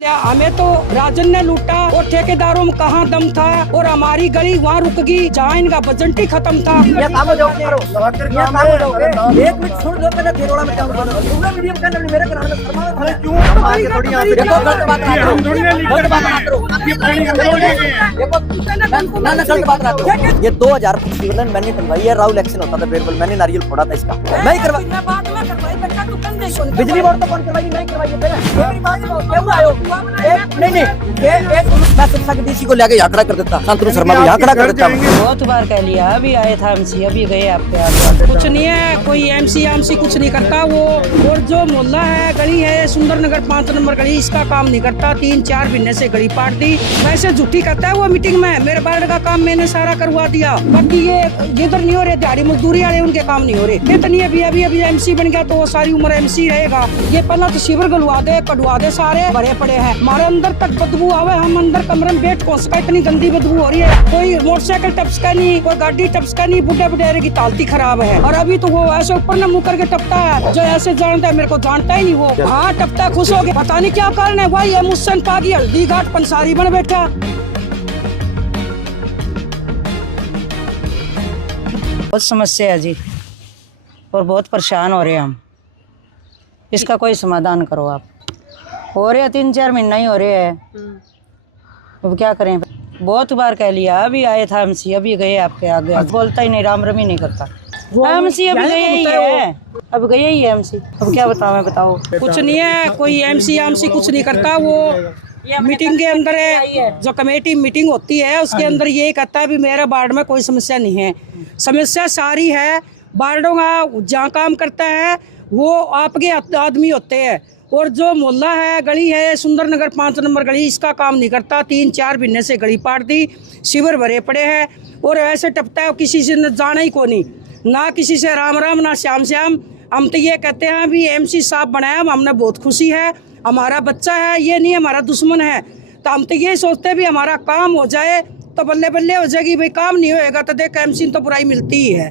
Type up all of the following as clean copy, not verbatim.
हमें तो राजन ने लूटा और ठेकेदारों में कहाँ दम था और हमारी गली वहाँ रुक गई जहाँ इनका बजट ही खत्म था। ये काम हो जाओ करो, ये काम हो जाओ। एक मिनट सुन लो, मैंने थेरोड़ा में जाऊंगा पूरा मीडियम का नहीं मेरे कराने में शर्मा है क्यों? हमारी थोड़ी यहाँ पे देखो गलत बात ना करो, गलत बात ना करो। देखो ना गलत बात ना करो। ये 2025 में मैंने करवाई है, राहुल इलेक्शन होता था बिल्कुल, मैंने नारियल फोड़ा था इसका, मैं ही करवाई। बिजली बोर्ड तो कौन करवाई, नहीं करवाई है मेरी बात क्यों आयो? नहीं मैं शिक्षा के डीसी को लेके यहाँ खड़ा कर देता, शांतनु शर्मा को यहाँ खड़ा कर देता। बहुत बार कह लिया, अभी आए था एमसी, अभी गए आपके आगे। कुछ नहीं है, कोई एमसी कुछ नहीं करता वो। और जो मोहल्ला है, गली है सुंदर नगर 5 नंबर गली, इसका काम नहीं करता। 3-4 महीने से गली पाट दी, वैसे झूठी करता है वो मीटिंग में। मेरे बार का काम मैंने सारा करवा दिया, बाकी ये इधर नहीं हो रहे, दिहाड़ी मजदूरी वाले उनके काम नहीं हो रहे। इतनी अभी एमसी बन गया तो वो सारी उम्र एमसी रहेगा। ये पहला तो शिविर गलवा दे, कटवा दे, सारे भरे पड़े हैं। हमारे अंदर तक बदबू आवे, हम अंदर कमरे में बैठ कौन सका, इतनी गंदी बदबू हो रही है। कोई मोटरसाइकिल टपका नहीं, कोई गाड़ी टपका नहीं, बुढ़े बुढ़ेरे की तालती खराब है। और अभी तो वो ऐसे ऊपर न मुँह करके टपता है, जो ऐसे जानता है मेरे को जानता ही नहीं वो। हाँ टपता, खुश हो गया, पता नहीं क्या कारण है। वही है मुझसे पागी हल्दी घाट पंसारी बन बैठा। बहुत समस्या है जी, और बहुत परेशान हो रहे हैं हम। इसका कोई समाधान करो आप। हो रहे 3-4 महीना ही हो रहे हैं, अब क्या करें। बहुत बार कह लिया, अभी आए था एमसी, अभी गए आपके आगे। बोलता ही नहीं, राम रमी नहीं करता। एमसी अभी गए ही है, अब गए ही है एमसी। अब क्या बताओ, मैं बताओ। कुछ नहीं है, कोई एमसी कुछ नहीं करता वो। मीटिंग के अंदर है, जो कमेटी मीटिंग होती है उसके अंदर ये कहता है भी मेरा वार्ड में कोई समस्या नहीं है। समस्या सारी है वार्डों का, जहाँ काम करता है वो आपके आदमी होते हैं। और जो मोहल्ला है, गली है सुंदर नगर 5 नंबर गली, इसका काम नहीं करता। 3-4 महीने से गली पाट दी, शिविर भरे पड़े हैं और ऐसे टपता है, किसी से न जाना ही को नहीं, ना किसी से राम राम ना श्याम श्याम। हम तो ये कहते हैं भी एमसी साहब बनाया, हमने बहुत खुशी है, हमारा बच्चा है, ये नहीं हमारा दुश्मन है। तो हम तो ये सोचते हैं भी हमारा काम हो जाए तो बल्ले बल्ले हो जाएगी। भाई काम नहीं होएगा तो देख एमसी तो बुराई मिलती ही है।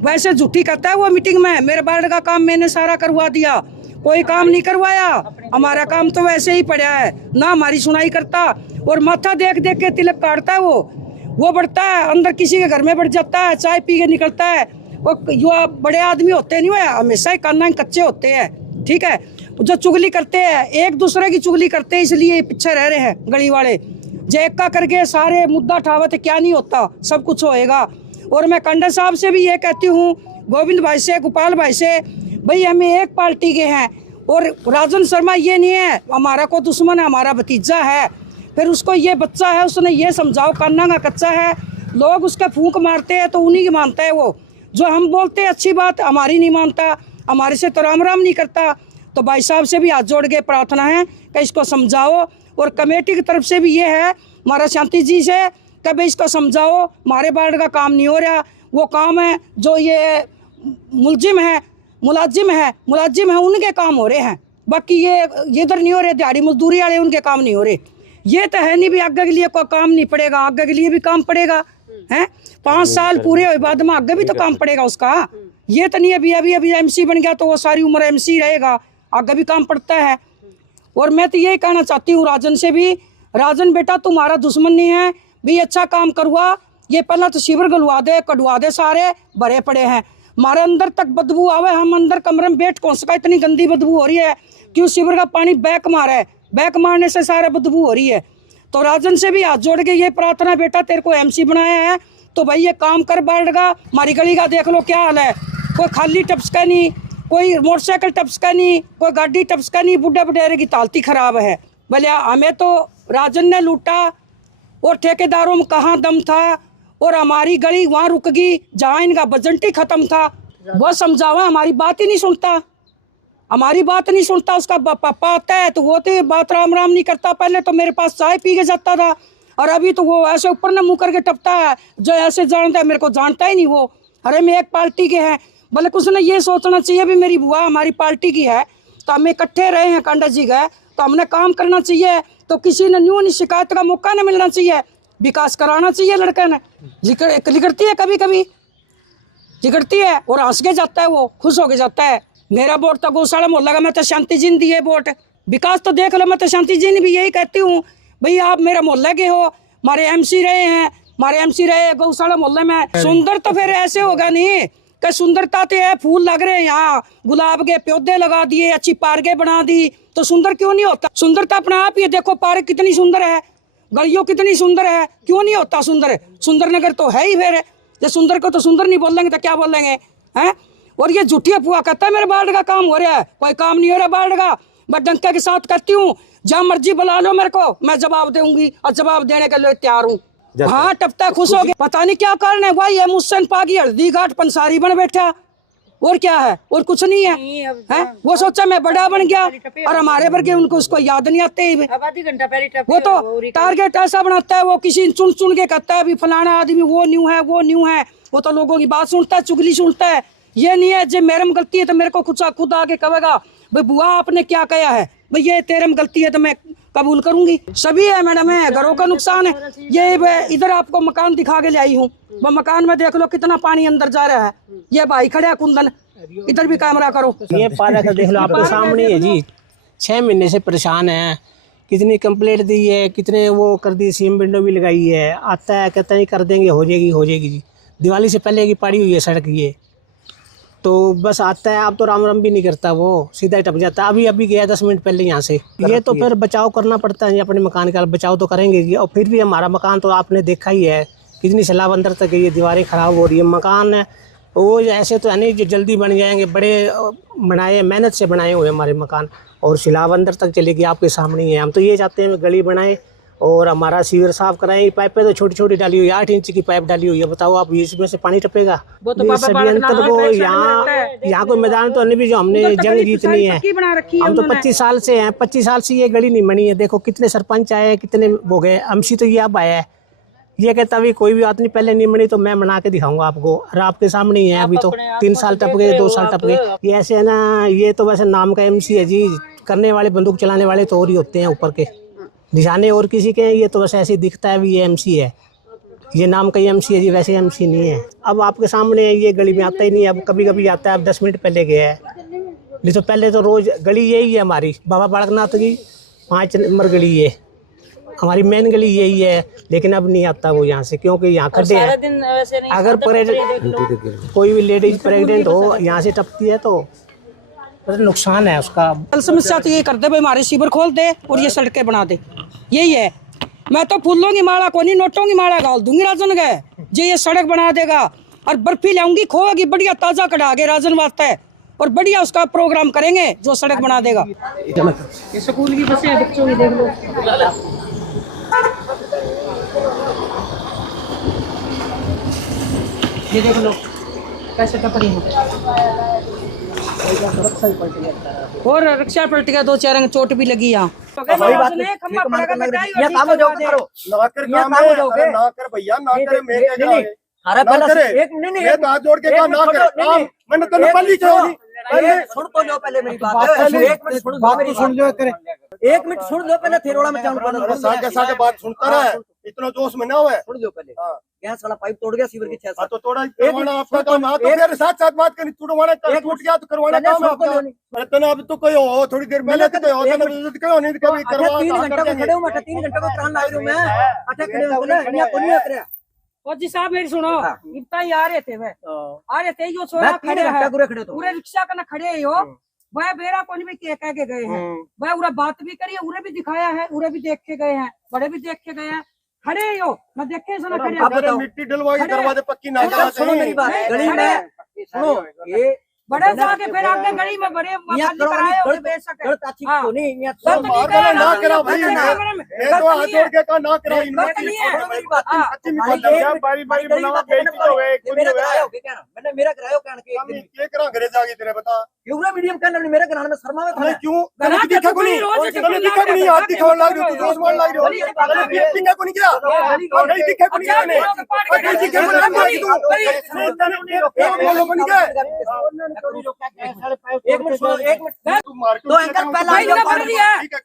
वैसे झूठी करता है वो मीटिंग में। मेरे बार का काम मैंने सारा करवा दिया, कोई काम नहीं करवाया। हमारा काम तो वैसे ही पड़ा है, ना हमारी सुनाई करता। और माथा देख देख के तिलक काटता है वो बढ़ता है अंदर, किसी के घर में बढ़ जाता है, चाय पी के निकलता है। वो जो बड़े आदमी होते नहीं, वो हमेशा ही कान कच्चे होते हैं, ठीक है। जो चुगली करते हैं, एक दूसरे की चुगली करते हैं, इसलिए पीछे रह रहे हैं गली वाले। जो एक का करके सारे मुद्दा ठावत, क्या नहीं होता, सब कुछ होएगा। और मैं कंडा साहब से भी ये कहती हूँ, गोविंद भाई से, गोपाल भाई से, भाई हमें एक पार्टी के हैं। और राजन शर्मा ये नहीं है हमारा को दुश्मन है, हमारा भतीजा है। फिर उसको ये बच्चा है, उसने ये समझाओ, कान्ना का कच्चा है, लोग उसका फूंक मारते हैं तो उन्हीं की मानता है वो। जो हम बोलते हैं अच्छी बात, हमारी नहीं मानता, हमारे से तो राम राम नहीं करता। तो भाई साहब से भी हाथ जोड़ के प्रार्थना है कि इसको समझाओ। और कमेटी की तरफ से भी ये है हमारा शांति जी से कि भाई इसको समझाओ, हमारे वार्ड का काम नहीं हो रहा। वो काम है जो ये मुलाजिम है उनके काम हो रहे हैं, बाकी ये इधर नहीं हो रहे, दिहाड़ी मजदूरी वाले उनके काम नहीं हो रहे। ये तो है नहीं भी आगे के लिए कोई काम नहीं पड़ेगा, आगे के लिए भी काम पड़ेगा है। 5 साल पूरे हुए बाद में आगे भी तो काम पड़ेगा उसका। ये तो नहीं अभी एमसी बन गया तो वो सारी उम्र एमसी रहेगा, आगे भी काम पड़ता है। और मैं तो यही कहना चाहती हूँ राजन से भी, राजन बेटा तुम्हारा दुश्मन नहीं है भी, अच्छा काम करवा। ये पहला तो शिविर गलवा दे, कटवा दे, सारे भरे पड़े हैं। हमारे अंदर तक बदबू आवे, हम अंदर कमरे में बैठ कौन सका, इतनी गंदी बदबू हो रही है। क्यों? शिविर का पानी बैक मारा है, बैक मारने से सारे बदबू हो रही है। तो राजन से भी हाथ जोड़ के ये प्रार्थना, बेटा तेरे को एमसी बनाया है तो भाई ये काम कर बाढ़ का। हमारी गली का देख लो क्या हाल है, कोई खाली टपका नहीं, कोई मोटरसाइकिल टपका नहीं, कोई गाड़ी टपका नहीं, बुढ़े बुढ़ेरे की तालती खराब है। भले हमें तो राजन ने लूटा और ठेकेदारों में कहाँ दम था, और हमारी गली वहाँ रुक गई जहाँ इनका बजट ही खत्म था। वो समझावा, हमारी बात ही नहीं सुनता, हमारी बात नहीं सुनता। उसका पापा आता है तो वो तो बात राम राम नहीं करता। पहले तो मेरे पास चाय पी के जाता था, और अभी तो वो ऐसे ऊपर न मुँह करके टपता है, जो ऐसे जानता है मेरे को जानता ही नहीं वो। अरे मैं एक पार्टी के हैं, भले कुछ ने ये सोचना चाहिए भी मेरी बुआ हमारी पार्टी की है तो हम इकट्ठे रहे हैं, कांडा जी गए तो हमने काम करना चाहिए। तो किसी ने न्यू शिकायत का मौका नहीं मिलना चाहिए, विकास कराना चाहिए। लड़के ने लिखती है, कभी कभी जिगड़ती है और हंस के जाता है, वो खुश हो के जाता है। मेरा वोट तो गौशाला मोहल्ला का, मैं तो शांति जिन दिए वोट। विकास तो देख लो। मैं तो शांति जी ने भी यही कहती हूँ, भाई आप मेरे मोहल्ले के हो, हमारे एमसी रहे हैं, हमारे एमसी रहे गौशाला मोहल्ले में। सुंदर तो फिर ऐसे होगा नहीं कि सुंदरता तो है, फूल लग रहे हैं यहाँ, गुलाब के पौधे लगा दिए, अच्छी पार्कें बना दी, तो सुंदर क्यों नहीं होता? सुंदरता अपना आप ही देखो, पार्क कितनी सुंदर है, गलियों कितनी सुंदर है, क्यों नहीं होता सुंदर? सुंदर नगर तो है ही। फिर ये सुंदर को तो सुंदर नहीं बोलेंगे तो क्या बोलेंगे हैं? और ये झूठी अफवाह कहता है मेरे वार्ड का काम हो रहा है, कोई काम नहीं हो रहा वार्ड का। मैं डंके के साथ कहती हूँ, जहाँ मर्जी बुला लो मेरे को, मैं जवाब दूंगी और जवाब देने के लिए तैयार हूँ। हाँ, टपता खुश हो गया, पता नहीं क्या कारण है। वही है मुझसे पागी हल्दी घाट पंसारी बन बैठा, और क्या है? और कुछ नहीं है, वो सोचा मैं बड़ा बन गया, और हमारे वर्ग उनको उसको याद नहीं आते। आधी घंटा पहले वो तो टारगेट ऐसा बनाता है, वो किसी चुन चुन के कहता है अभी फलाना आदमी वो न्यू है, वो न्यू है। वो तो लोगों की बात सुनता है, चुगली सुनता है। ये नहीं है जब मेरे में गलती है तो मेरे को खुद आके कहेगा भाई बुआ आपने क्या कहा है, भाई ये तेरे में गलती है तो मैं कबूल करूंगी। सभी है मैडम, है घरों का नुकसान है। ये इधर आपको मकान दिखा के ले आई हूँ, वो मकान में देख लो कितना पानी अंदर जा रहा है। ये भाई खड़े है कुंदन, इधर भी कैमरा करो, ये पार्क देख लो आपके सामने है जी। 6 महीने से परेशान है, कितनी कंप्लेंट दी है, कितने वो कर दी, सीम विंडो भी लगाई है। आता है कहता है कर देंगे, हो जाएगी जी। दिवाली से पहले की पड़ी हुई है सड़क ये, तो बस आता है। अब तो राम राम भी नहीं करता, वो सीधा ही टप जाता है। अभी गया 10 मिनट पहले यहाँ से। ये तो फिर बचाव करना पड़ता है, अपने मकान का बचाव तो करेंगे जी। और फिर भी हमारा मकान तो आपने देखा ही है, कितनी सैलाब अंदर तक गई है, दीवारें खराब हो रही है। मकान है वो ऐसे तो है नहीं जो जल्दी बन जाएंगे, बड़े बनाए, मेहनत से बनाए हुए हमारे मकान, और सैलाब अंदर तक चलेगी आपके सामने ही है। हम तो ये चाहते हैं गली बनाए और हमारा सीवर साफ कराएं। पाइपें तो छोटी छोटी डाली हुई है, 8 इंच की पाइप डाली हुई है। बताओ आप, इसमें से पानी टपेगा? ये सभी अंतर को यहाँ कोई मैदान तो नहीं भी जो हमने जंग जीतनी है। हम तो 25 साल से हैं, 25 साल से ये गली नहीं बनी है। देखो कितने सरपंच आए, कितने हो गए, एमसी तो ये अब आया है। ये कहता अभी कोई भी बात नहीं, पहले नहीं बनी तो मैं बना के दिखाऊंगा आपको, और आपके सामने ही है। अभी तो 3 साल टप गए, 2 साल टप गए। ये ऐसे है ना, ये तो वैसे नाम का एमसी है जी। करने वाले, बंदूक चलाने वाले तो और ही होते हैं, ऊपर के निशाने और किसी के हैं। ये तो बस ऐसे दिखता है भी ये एमसी है, ये नाम का एमसी है जी, वैसे एमसी नहीं है। अब आपके सामने ये गली में आता ही नहीं, अब कभी कभी आता है। अब 10 मिनट पहले गया है, नहीं तो पहले तो रोज गली यही है हमारी, बाबा बालकनाथ की 5 नंबर गली है हमारी, मेन गली यही है। लेकिन अब नहीं आता वो यहाँ से, क्योंकि यहाँ खड्डे हैं। अगर कोई भी लेडीज प्रेग्नेंट हो यहाँ से टपती है तो नुकसान है उसका। समस्या तो ये कर दे भाई, हमारे सीवर खोल दे और ये सड़कें बना दे, यही है। मैं तो फूलों की माला को नहीं, नोटों की माला डाल दूंगी राजन गए जी। ये सड़क बना देगा, और बर्फी लाऊंगी खोएगी बढ़िया ताजा कढ़ा के राजन वास्ते है, और बढ़िया उसका प्रोग्राम करेंगे जो सड़क बना देगा। ये स्कूल की बसें हैं बच्चों की, देख लो। ये देख लो कैसे टपरी है, और रिक्शा पलट गया, 2-4 अंग चोट भी लगी यहाँ। वही बात है, ये काम हो जाओगे, करो ना कर काम हो जाओगे, ना कर भैया, ना करे। मैं क्या करूं? अरे पहले एक नहीं, ये हाथ जोड़ के काम ना कर काम। मैंने तो पहले पहले सुन तो लो, पहले मेरी बात, 1 मिनट सुन लो, मेरी सुन लो, करे 1 मिनट सुन लो पहले। थेरोड़ा में जाऊं साके साके बात सुनता रहा, इतना जोश में ना हुए। सुन लो पहले, गैस वाला पाइप तोड़ गया सीवर की 6 तो तोड़ा, करवाना आपका काम है। तो फिर साथ बात करनी, टूटवाना टूट गया तो करवाना काम है आपका। अरे तना अब तो कोई हो, थोड़ी देर पहले तो हो, तो क्यों नहीं कभी करवा। 3 घंटा को खड़े हूं मैं, 3 घंटा को प्राण लाग रही हूं मैं। अच्छा खड़े हो ना, यहां कोई नहीं उतरे। और जी साहब मेरी सुनो, इतना ही आ रहे थे वे, आ रहे थे यो सोया खड़े हैं पूरे रिक्शा का ना खड़े हो। वह बेरा कौन भी कह के गए हैं, वह उरा बात भी करी है, उरे भी दिखाया है, उरे भी देख के गए हैं, बड़े भी देख के गए हैं। खड़े हो ना, देखे सुना खड़े, मिट्टी डलवा के दरवाजे पक्की ना करा। सुनो मेरी बात, गली में सुनो, ये बड़े जाके फिर आगे गली में बड़े कराए हो बेशक अच्छी क्यों नहीं ना करा भाई, मैं तो हाथ जोड़ के कहा ना करा। मेरी बात अच्छी निकल बारी बारी बनावा बेइज्जती होवे, मेरा करायो के कहना, मैंने मेरा करायो कहन के एक दिन के करा घरे जाके तेरे बता यूरा मीडियम कहना नहीं, मेरे घराने में शर्मा में था क्यों दिखा को नहीं, तने दिखा को नहीं, हाथ दिखाओ लाग रही, तू जोश मार लाग रही हो, तने दिखा को नहीं क्या, नहीं दिखा को नहीं, नहीं दिखा को नहीं, तने बोलो बन गया। 1 मिनट सुनो, 1 मिनट तो अंकल पहला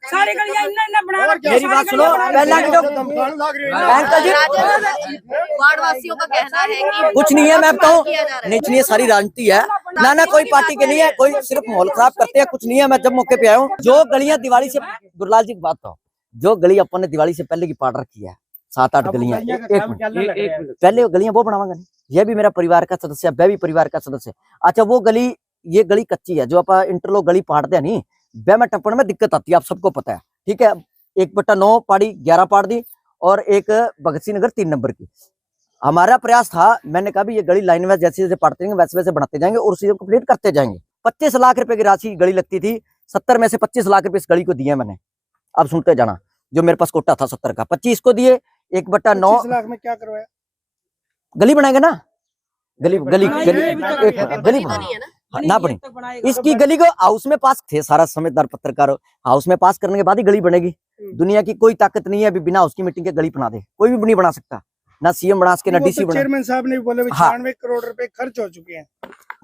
सारी गलियां इन्ना बना रखी है। मेरी बात सुनो, पहला जो अंकल जी वार्ड वासियों का कहना है कि कुछ नहीं है, मैं बताऊं, नहीं सारी राजनीति है। ना ना कोई पार्टी के नहीं है, कोई सिर्फ माहौल खराब करते हैं, कुछ नहीं है। मैं जब मौके पे आया हूँ, जो गलियां दिवाली से, गुरलाल जी की बात तो, जो गली अपन ने दिवाली से पहले की पाट रखी है 7-8 गलियां, पहले वो गलियां वो बनावांगा नहीं, ये भी मेरा परिवार का सदस्य है, वह भी परिवार का सदस्य। अच्छा वो गली, ये गली कच्ची है, जो आप इंटरलॉक गली पाटते हैं नहीं, वह में टप्पण में दिक्कत आती है, आप सबको पता है, ठीक है। 1/9 पाड़ी 11 पाड़ दी और एक भगत सिंह नगर 3 नंबर की। हमारा प्रयास था, मैंने कहा भी ये गली लाइन वाइज जैसे जैसे पढ़ते जाएंगे वैसे वैसे बढ़ाते जाएंगे और उसी को कंप्लीट करते जाएंगे। 25 लाख रुपए की राशि गली लगती थी, 70 में से 25 लाख रुपए इस गली को दिए मैंने। अब सुनते जाना, जो मेरे पास कोटा था 70 का, 25 को दिए, 1/9 लाख में क्या करवाया? गली बनाएंगे ना, गली गली गली ना बनी। इसकी गली को हाउस में पास थे, सारा समझदार पत्रकार, हाउस में पास करने के बाद ही गली बनेगी। दुनिया की कोई ताकत नहीं है अभी बिना उसकी मीटिंग के गली बना दे, कोई भी नहीं बना सकता, ना सीएम बना सके ना डीसी बना। चेयरमैन साहब ने बोले 96 करोड़ रुपए खर्च हो चुके हैं,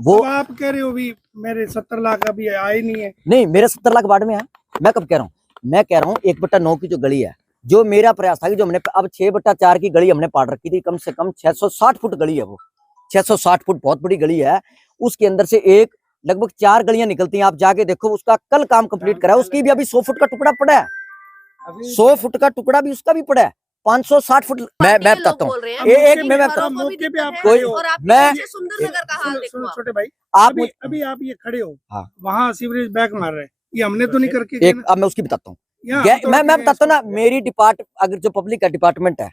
वो आप कह रहे हो भी मेरे 70 लाख अभी आए नहीं है। नहीं, मेरे 70 लाख बाढ़ में है। मैं कब कह रहा हूँ, मैं कह रहा हूँ 1/9 की जो गली है, जो मेरा प्रयास था कि जो हमने अब 6/4 की गली हमने पाड़ रखी थी, कम से कम 660 फुट गली है, वो 660 फुट बहुत बड़ी गली है। उसके अंदर से एक लगभग 4 गलियां निकलती हैं, आप जाके देखो, उसका कल काम कंप्लीट करा है, उसकी भी अभी 100 फुट का टुकड़ा पड़ा है, 100 फुट का टुकड़ा भी उसका भी पड़ा है, 560 फुट। मैं बताता हूँ, एक मैं छोटे भाई, अभी आप ये खड़े हो, वहाँ सीवरेज बैक मार रहे हैं, ये हमने तो नहीं करके। अब मैं उसकी बताता हूँ, मैं बताता हूँ ना, मेरी अगर जो पब्लिक का डिपार्टमेंट है,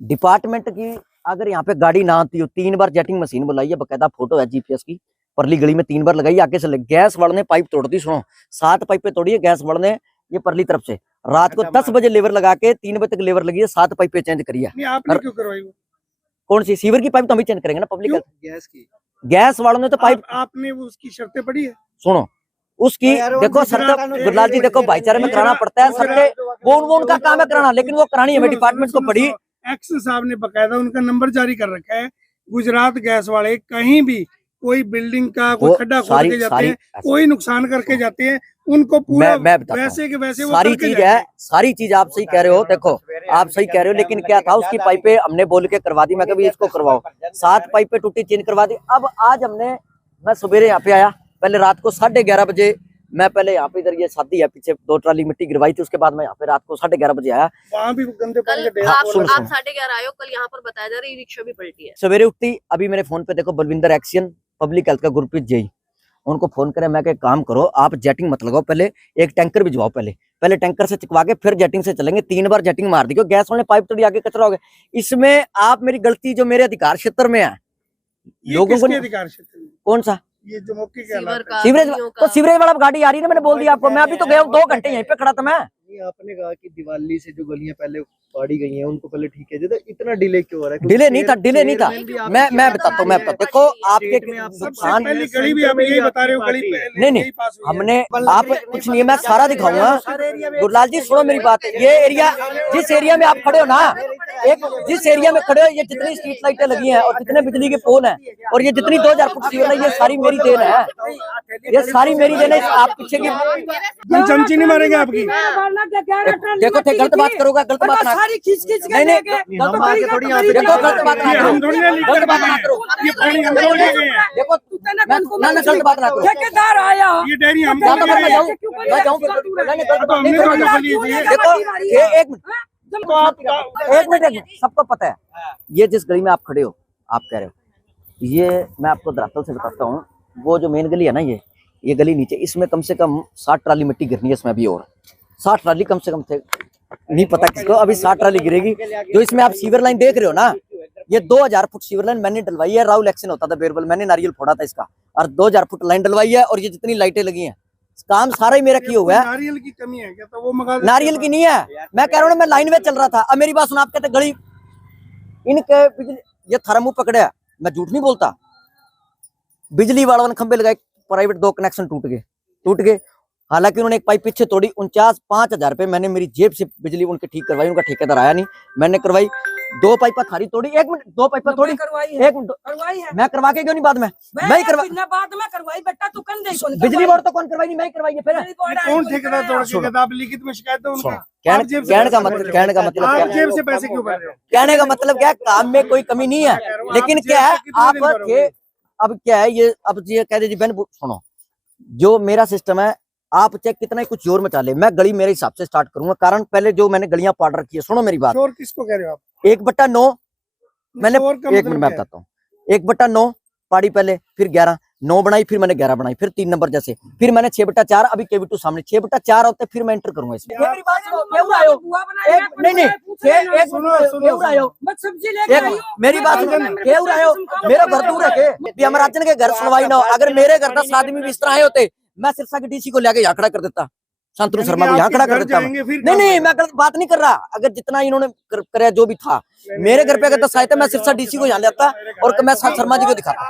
डिपार्टमेंट की अगर यहाँ पे गाड़ी ना आती हो, 3 बार जेटिंग मशीन बुलाई है, बकायदा फोटो है जीपीएस की, परली गली में 3 बार लगाई, आगे से गैस वाले पाइप तोड़ दी, सुनो 7 पाइपें तोड़ी है गैस वाले, ये परली तरफ से, रात को 10 बजे लेबर लगा के 3 बजे तक लेबर लगी है, 7 पाइपें चेंज करी है। आपने क्यों करवाई वो? कौन सी सीवर की पाइप तो हम ही चेंज करेंगे ना, पब्लिक गैस की, गैस वालों ने तो पाइप, आपने उसकी शर्तें पढ़ी है? सुनो उसकी देखो शर्तें, गुरलाल जी देखो, भाईचारे में कराना पड़ता है शर्तें, वो उनका काम है कराना, लेकिन वो करानी है डिपार्टमेंट को पड़ी। एक्शन साहब ने बकायदा उनका नंबर जारी कर रखा है, गुजरात गैस वाले कहीं भी कोई बिल्डिंग का कोई खड्डा खोद के जाते हैं, कोई नुकसान करके जाते हैं, उनको पूरा वैसे के वैसे सारी चीज है, सारी चीज आप सही कह रहे हो, देखो आप सही कह रहे हो, लेकिन क्या था उसकी पाइपें हमने बोल के करवा दी, मैं कभी इसको करवाओ, 7 पाइपें टूटी चेंज करवा दी। अब आज मैं सवेरे यहाँ पे आया, पहले रात को 11:30 बजे, मैं पहले यहाँ पे इधर ये शादी है पीछे 2 ट्राली मिट्टी गिरवाई थी, उसके बाद मैं यहाँ पे रात को 11:30 बजे आया। वहाँ भी गंदे पानी के ढेर। हाँ, आप 11:30 आए हो, कल यहाँ पर बताया जा रहा है रिक्शा भी पलटी है। सवेरे उठती, अभी मेरे फोन पे देखो बलविंदर एक्शन पब्लिक हेल्थ का गुरप्रीत जय, उनको फोन करे, मैं काम करो आप जेटिंग मत लगाओ, पहले एक टैंकर भिजवाओ, पहले टैंकर से चिकवा के फिर जेटिंग से चलेंगे, 3 बार जेटिंग मार दी, क्योंकि गैस वाले पाइप तोड़ी, आगे कचरा हो गया। इसमें आप मेरी गलती जो मेरे अधिकार क्षेत्र में है, लोगों को अधिकार क्षेत्र में कौन सा, ये जो मौके सीवरेज, तो सीवरेज वाला गाड़ी आ रही है ना, मैंने बोल दिया आपको, मैं अभी तो गया 2 घंटे यहीं पे खड़ा था मैं। आपने कहा कि दिवाली से जो गलियां पहले पाड़ी गई हैं उनको पहले ठीक है, इतना डिले क्यों हो रहा है? डिले नहीं था, डिले नहीं था, मैं बताता हूँ, मैं देखो आपके नुकसान, गली भी आप यही बता रहे हो, गली नहीं हमने, आप कुछ नहीं है, मैं सारा दिखाऊंगा। गुरलाल जी सुनो मेरी बात, ये एरिया जिस एरिया में आप खड़े हो ना, जिस एरिया में खड़े हो, ये जितनी स्ट्रीट लाइटें लगी हैं और जितने बिजली के पोल हैं और ये जितनी 2000 फुट सीवर है, ये सारी मेरी देन है, ये सारी मेरी देन है। आप पीछे की चमची नहीं मारेंगे आपकी, देखो थे गलत बात करोगा, गलत बात ना, नहीं देखो गलत बात ना करो, गलत बात ना करो, देखो ना गलत बात ना करो, ठेकेदार आया, ये डेयरी हम मैं जाऊँ, देखो एक मिनट, सबको पता है ये जिस गली में आप खड़े हो, आप कह रहे हो, ये मैं आपको धरातल से बताता हूँ, वो जो मेन गली है ना, ये गली नीचे, इसमें कम से कम 60 ट्राली मिट्टी गिरनी है, इसमें अभी और 60 ट्राली कम से कम थे, नहीं पता किसको, अभी 60 ट्राली गिरेगी। जो इसमें आप सीवर लाइन देख रहे हो ना, ये 2000 फुट सीवर लाइन मैंने डलवाई है, राहुल एक्शन होता था बेरबल, मैंने नारियल फोड़ा था इसका, और 2000 फुट लाइन डलवाई है, और ये जितनी लाइटें लगी हैं, काम सारा ही मेरा किया हुआ है। नारियल की कमी है क्या? तो वो मंगा, नारियल की नहीं है, मैं कह रहा हूँ मैं लाइन में चल रहा था। अब मेरी बात सुना, आप कहते गली इनके बिजली, ये थारा मुंह पकड़ा है, मैं झूठ नहीं बोलता, बिजली वालों ने खंबे लगाए, प्राइवेट 2 कनेक्शन टूट गए। हालांकि उन्होंने एक पाइप पीछे तोड़ी, 49-5000 रुपए मैंने मेरी जेब से बिजली उनके ठीक करवाई, उनका ठेकेदार आया नहीं, मैंने करवाई। 2 पाइपा थारी तोड़ी, 1 मिनट, 2 पाइपा तोड़ी, 1 मिनट करवाई है, मैं करवा के क्यों नहीं, बाद में मैं ही करवा, बाद में करवाई बेटा, तू कन दे, बिजली बोर्ड तो कौन करवाई नहीं, मैं ही करवाई है। फिर कौन ठेकेदार तोड़, आप लिखित में शिकायत है उनका? कहने का मतलब आप जेब से पैसे क्यों भर रहे हो? कहने का मतलब क्या है, काम में कोई कमी नहीं है, लेकिन क्या है, आप थे अब क्या है ये, अब ये कह दीजिए बहन सुनो, जो मेरा सिस्टम है आप चाहे कितना ही कुछ जोर मचा ले, मैं गली मेरे हिसाब से स्टार्ट करूंगा। कारण पहले जो मैंने गलियां पाड़ रखी है, सुनो मेरी बात, शोर किसको कह रहे हो आप? 1/9 मैंने, शोर का एक मतलब मिनट मैं क्या है? बताता हूँ, 1/9 पाड़ी पहले, फिर 11, 9 बनाई, फिर मैंने 11 बनाई, फिर 3 नंबर जैसे, फिर मैंने 6/4, अभी केवी2 सामने 6/4 होते, फिर मैं एंटर करूंगा इसमें। मेरी बात सुनो, क्यों आए हो? नहीं नहीं, क्यों आए हो? मेरी बात सुनो, क्यों आए हो? मेरा घर दूर है के हम राजन के घर सुनवाई ना हो, अगर मेरे घर 10 आदमी भी इस तरह आए होते, मैं सिरसा के डीसी को लेके यहाँ खड़ा कर देता, शांतनु शर्मा को यहाँ खड़ा कर देता। नहीं नहीं, मैं गलत बात नहीं कर रहा, अगर जितना इन्होंने कराया जो भी था, मेरे घर पे अगर 10 आए थे, मैं सिरसा डीसी को यहाँ ले आता और मैं शर्मा जी को दिखाता।